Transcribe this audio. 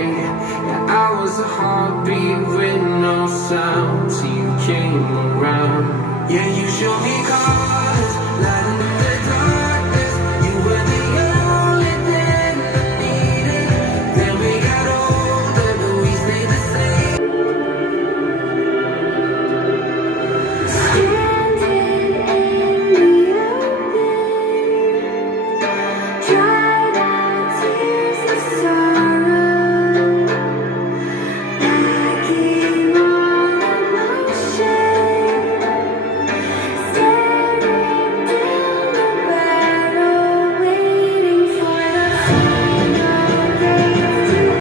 away. Yeah, I was a heartbeat with no sound till you came around. Yeah, you showed me colors, lighting